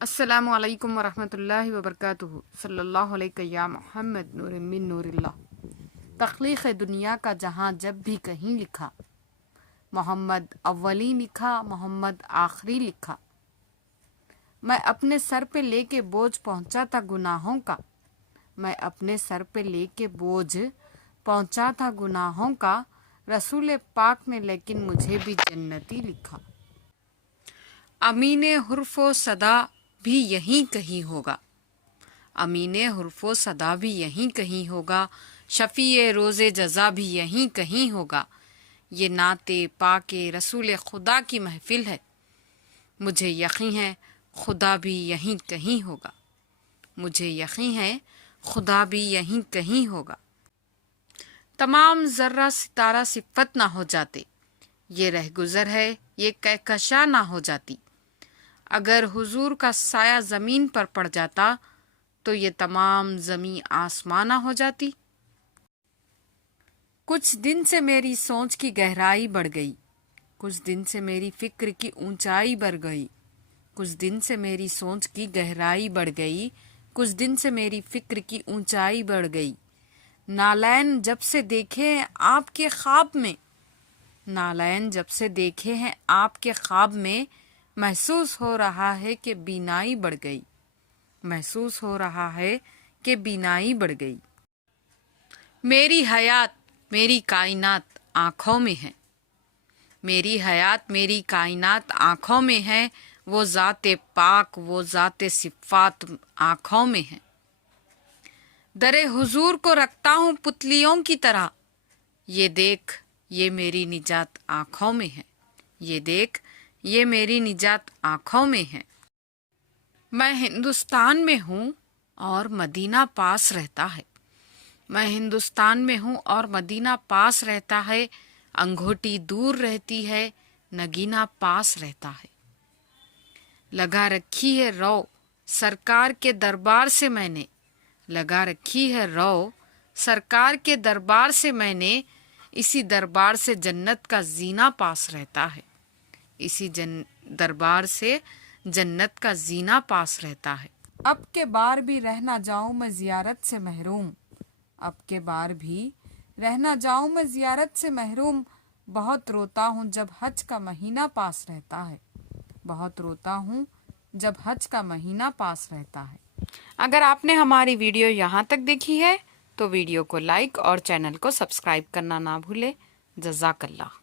السلام علیکم ورحمۃ اللہ وبرکاتہ۔ صلی اللہ علیہ یا محمد نور من نور اللہ۔ تخلیق دنیا کا جہاں جب بھی کہیں لکھا، محمد اولی لکھا، محمد آخری لکھا۔ میں اپنے سر پہ لے کے بوجھ پہنچا تھا گناہوں کا، میں اپنے سر پہ لے کے بوجھ پہنچا تھا گناہوں کا، رسول پاک نے لیکن مجھے بھی جنتی لکھا۔ امین حرف و صدا بھی یہیں کہیں ہوگا، امین حرف و صدا بھی یہیں کہیں ہوگا، شفیع روز جزا بھی یہیں کہیں ہوگا۔ یہ نعت پاک رسول خدا کی محفل ہے، مجھے یقین ہے خدا بھی یہیں کہیں ہوگا، مجھے یقین ہے خدا بھی یہیں کہیں ہوگا۔ تمام ذرہ ستارہ صفت نہ ہو جاتے، یہ رہ گزر ہے یہ کہکشاں نہ ہو جاتی۔ اگر حضور کا سایہ زمین پر پڑ جاتا تو یہ تمام زمین آسمان نہ ہو جاتی۔ کچھ دن سے میری سوچ کی گہرائی بڑھ گئی، کچھ دن سے میری فکر کی اونچائی بڑھ گئی، کچھ دن سے میری سوچ کی گہرائی بڑھ گئی، کچھ دن سے میری فکر کی اونچائی بڑھ گئی۔ نالین جب سے دیکھے ہیں آپ کے خواب میں، نالین جب سے دیکھے ہیں آپ کے خواب میں، محسوس ہو رہا ہے کہ بینائی بڑھ گئی، محسوس ہو رہا ہے کہ بینائی بڑھ گئی۔ میری حیات میری کائنات آنکھوں میں ہے، میری حیات میری کائنات آنکھوں میں ہے، وہ ذات پاک وہ ذات صفات آنکھوں میں ہے۔ در حضور کو رکھتا ہوں پتلیوں کی طرح، یہ دیکھ یہ میری نجات آنکھوں میں ہے، یہ دیکھ یہ میری نجات آنکھوں میں ہے۔ میں ہندوستان میں ہوں اور مدینہ پاس رہتا ہے، میں ہندوستان میں ہوں اور مدینہ پاس رہتا ہے، انگوٹھی دور رہتی ہے نگینہ پاس رہتا ہے۔ لگا رکھی ہے رو سرکار کے دربار سے میں نے، لگا رکھی ہے رو سرکار کے دربار سے میں نے، اسی دربار سے جنت کا زینہ پاس رہتا ہے، اسی دربار سے جنت کا زینہ پاس رہتا ہے۔ اب کے بار بھی رہ نہ جاؤں میں زیارت سے محروم، اب کے بار بھی رہ نہ جاؤں میں زیارت سے محروم، بہت روتا ہوں جب حج کا مہینہ پاس رہتا ہے، بہت روتا ہوں جب حج کا مہینہ پاس رہتا ہے۔ اگر آپ نے ہماری ویڈیو یہاں تک دیکھی ہے تو ویڈیو کو لائک اور چینل کو سبسکرائب کرنا نہ بھولے۔ جزاک اللہ۔